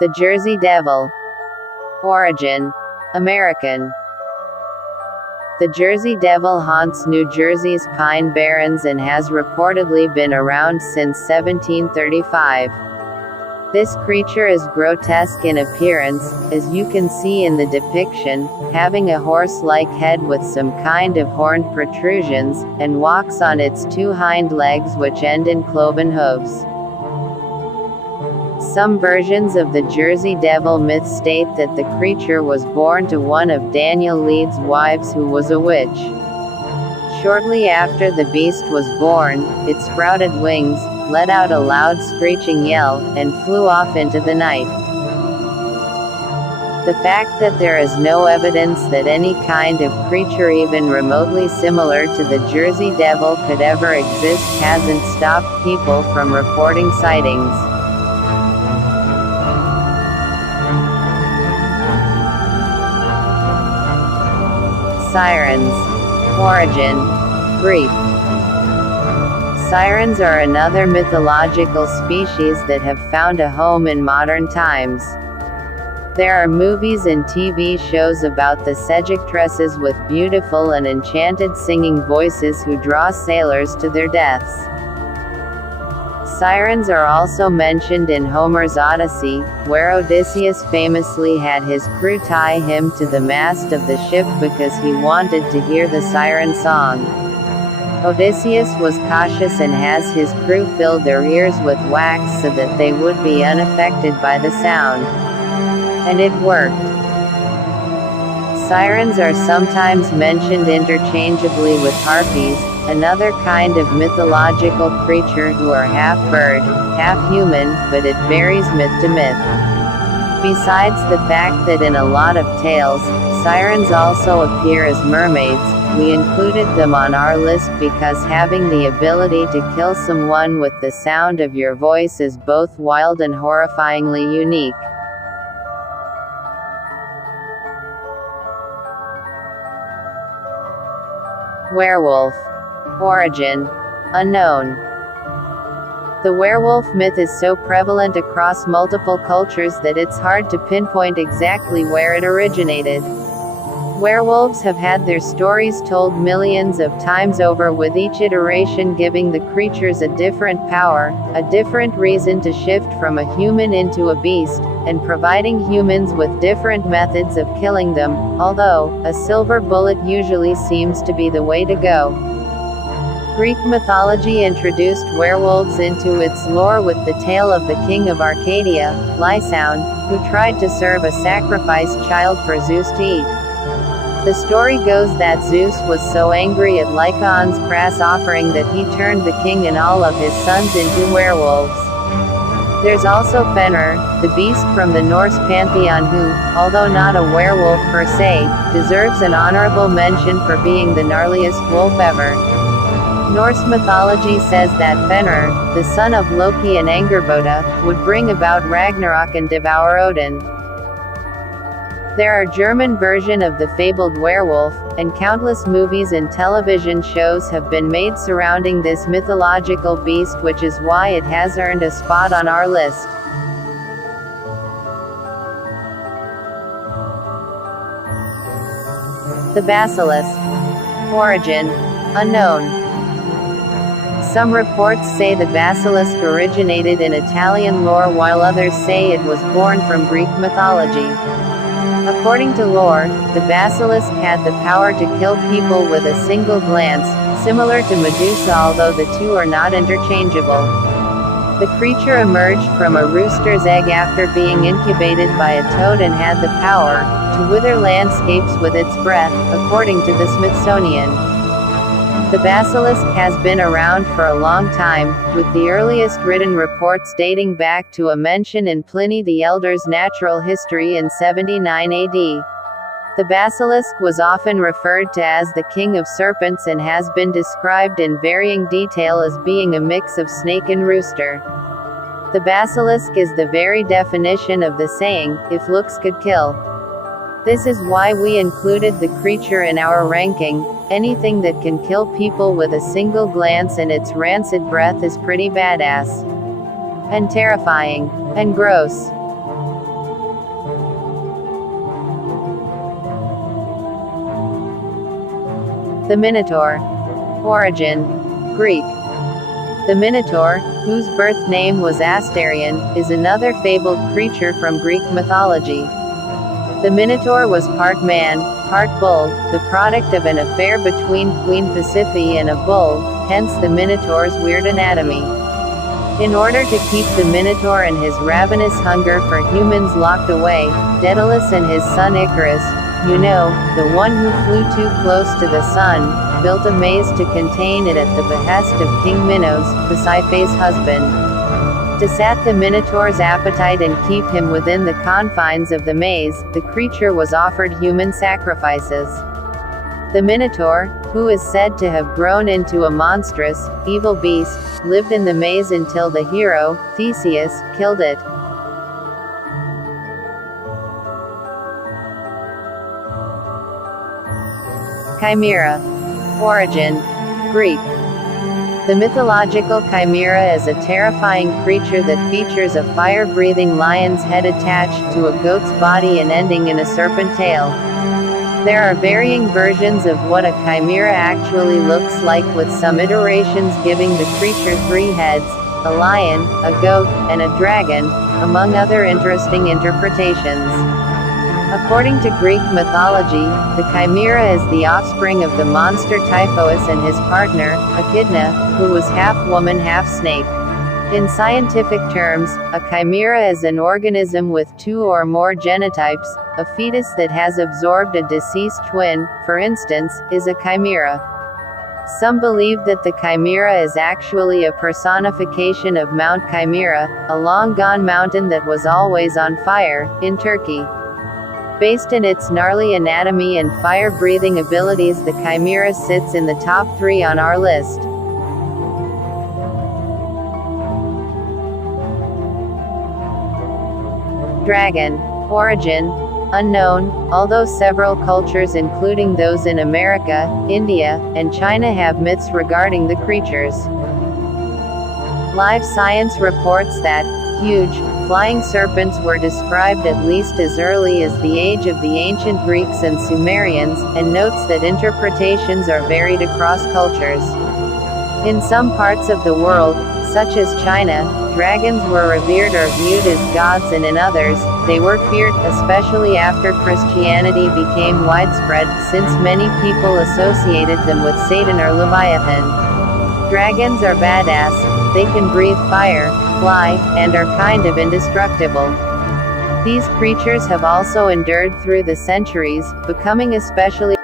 The Jersey Devil. Origin: American. The Jersey Devil haunts New Jersey's Pine Barrens and has reportedly been around since 1735. This creature is grotesque in appearance, as you can see in the depiction, having a horse-like head with some kind of horned protrusions, and walks on its two hind legs which end in cloven hooves. Some versions of the Jersey Devil myth state that the creature was born to one of Daniel Leeds' wives who was a witch. Shortly after the beast was born, it sprouted wings, let out a loud screeching yell, and flew off into the night. The fact that there is no evidence that any kind of creature even remotely similar to the Jersey Devil could ever exist hasn't stopped people from reporting sightings. Sirens. Origin: Greek. Sirens are another mythological species that have found a home in modern times. There are movies and TV shows about the seductresses with beautiful and enchanted singing voices who draw sailors to their deaths. Sirens are also mentioned in Homer's Odyssey, where Odysseus famously had his crew tie him to the mast of the ship because he wanted to hear the siren song. Odysseus was cautious and has his crew fill their ears with wax so that they would be unaffected by the sound. And it worked. Sirens are sometimes mentioned interchangeably with harpies, another kind of mythological creature who are half bird, half human, but it varies myth to myth. Besides the fact that in a lot of tales, sirens also appear as mermaids, we included them on our list because having the ability to kill someone with the sound of your voice is both wild and horrifyingly unique. Werewolf. Origin: unknown. The werewolf myth is so prevalent across multiple cultures that it's hard to pinpoint exactly where it originated. Werewolves have had their stories told millions of times over, with each iteration giving the creatures a different power, a different reason to shift from a human into a beast, and providing humans with different methods of killing them, although a silver bullet usually seems to be the way to go. Greek mythology introduced werewolves into its lore with the tale of the king of Arcadia, Lycaon, who tried to serve a sacrificed child for Zeus to eat. The story goes that Zeus was so angry at Lycaon's crass offering that he turned the king and all of his sons into werewolves. There's also Fenrir, the beast from the Norse pantheon who, although not a werewolf per se, deserves an honorable mention for being the gnarliest wolf ever. Norse mythology says that Fenrir, the son of Loki and Angerboda, would bring about Ragnarok and devour Odin. There are German version of the fabled werewolf, and countless movies and television shows have been made surrounding this mythological beast, which is why it has earned a spot on our list. The basilisk. Origin: unknown. Some reports say the basilisk originated in Italian lore while others say it was born from Greek mythology. According to lore, the basilisk had the power to kill people with a single glance, similar to Medusa, although the two are not interchangeable. The creature emerged from a rooster's egg after being incubated by a toad and had the power to wither landscapes with its breath, according to the Smithsonian. The basilisk has been around for a long time, with the earliest written reports dating back to a mention in Pliny the Elder's Natural History in 79 AD. The basilisk was often referred to as the king of serpents and has been described in varying detail as being a mix of snake and rooster. The basilisk is the very definition of the saying, "If looks could kill." This is why we included the creature in our ranking. Anything that can kill people with a single glance and its rancid breath is pretty badass. And terrifying. And gross. The Minotaur. Origin. Greek. The Minotaur, whose birth name was Asterion, is another fabled creature from Greek mythology. The Minotaur was part man, part bull, the product of an affair between Queen Pasiphae and a bull, hence the Minotaur's weird anatomy. In order to keep the Minotaur and his ravenous hunger for humans locked away, Daedalus and his son Icarus, the one who flew too close to the sun, built a maze to contain it at the behest of King Minos, Pasiphae's husband. To sat the Minotaur's appetite and keep him within the confines of the maze, the creature was offered human sacrifices. The Minotaur, who is said to have grown into a monstrous, evil beast, lived in the maze until the hero, Theseus, killed it. Chimera. Origin. Greek. The mythological chimera is a terrifying creature that features a fire-breathing lion's head attached to a goat's body and ending in a serpent tail. There are varying versions of what a chimera actually looks like, with some iterations giving the creature 3 heads, a lion, a goat, and a dragon, among other interesting interpretations. According to Greek mythology, the chimera is the offspring of the monster Typhoeus and his partner, Echidna, who was half woman half snake. In scientific terms, a chimera is an organism with 2 or more genotypes. A fetus that has absorbed a deceased twin, for instance, is a chimera. Some believe that the chimera is actually a personification of Mount Chimera, a long-gone mountain that was always on fire, in Turkey. Based on its gnarly anatomy and fire-breathing abilities, the chimera sits in the top 3 on our list. Dragon. Origin. Unknown, although several cultures including those in America, India, and China have myths regarding the creatures. Live Science reports that huge, flying serpents were described at least as early as the age of the ancient Greeks and Sumerians, and notes that interpretations are varied across cultures. In some parts of the world, such as China, dragons were revered or viewed as gods, and in others, they were feared, especially after Christianity became widespread, since many people associated them with Satan or Leviathan. Dragons are badass, they can breathe fire, fly, and are kind of indestructible. These creatures have also endured through the centuries, becoming especially